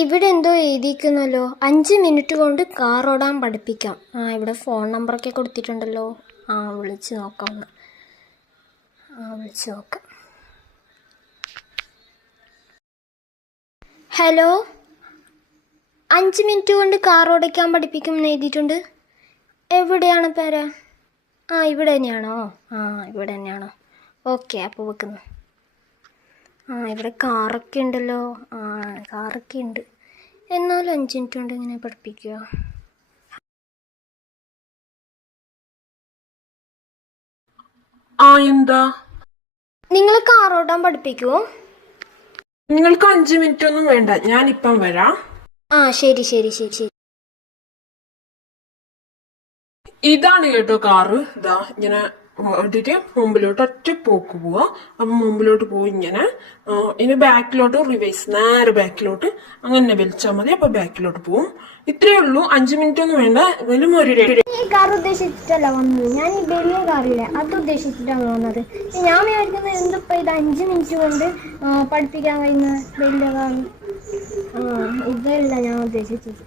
ഇവിടെ എന്തോ എഴുതിയിരിക്കുന്നല്ലോ, 5 മിനിറ്റ് കൊണ്ട് കാർ ഓടാൻ പഠിപ്പിക്കാം. ഇവിടെ ഫോൺ നമ്പറൊക്കെ കൊടുത്തിട്ടുണ്ടല്ലോ. വിളിച്ച് നോക്കാം ഒന്ന്. വിളിച്ച് നോക്കാം. ഹലോ, 5 മിനിറ്റ് കൊണ്ട് കാർ ഓടിക്കാൻ പഠിപ്പിക്കും എന്ന് എഴുതിയിട്ടുണ്ട്. എവിടെയാണ് പേര? ഇവിടെ തന്നെയാണോ? ഇവിടെ തന്നെയാണോ? ഓക്കെ, അപ്പോൾ വെക്കുന്നു. ഇവിടെ കാറൊക്കെ ഉണ്ടല്ലോ. കാറൊക്കെ ഉണ്ട്. എന്നാലും 5 മിനിറ്റ് കൊണ്ട് ഇങ്ങനെ പഠിപ്പിക്കുക. എന്താ നിങ്ങൾ കാർ ഓടാൻ പഠിപ്പിക്കുമോ? നിങ്ങൾക്ക് 5 മിനിറ്റ് ഒന്നും വേണ്ട, ഞാനിപ്പം വരാം. ശരി ശരി ശരി ശരി. ഇതാണ് കേട്ടോ കാറ്. ഇതാ ഇങ്ങനെ ഓടിട്ട് മുമ്പിലോട്ട് ഒറ്റ പോക്ക് പോവാ. അപ്പം മുമ്പിലോട്ട് പോയി ഇങ്ങനെ ഇനി ബാക്കിലോട്ട് റിവേഴ്സ്, നേരെ ബാക്കിലോട്ട് അങ്ങനെ വലിച്ചാൽ മതി. അപ്പൊ ബാക്കിലോട്ട് പോവും. ഇത്രയേ ഉള്ളൂ. 5 മിനിറ്റ് ഒന്നും വേണ്ട. വെറും ഒരു ഈ കാർ ഉദ്ദേശിച്ചിട്ടല്ല വന്നത്. ഞാൻ ഈ വലിയ കാറില്ലേ അത് ഉദ്ദേശിച്ചിട്ടാണ് വന്നത്. ഞാൻ വിചാരിക്കുന്നത് എന്തിപ്പോ ഇത് 5 മിനിറ്റ് കൊണ്ട് പഠിപ്പിക്കാൻ കഴിയുന്ന വലിയ കാർ. ഇതല്ല ഞാൻ ഉദ്ദേശിച്ചത്.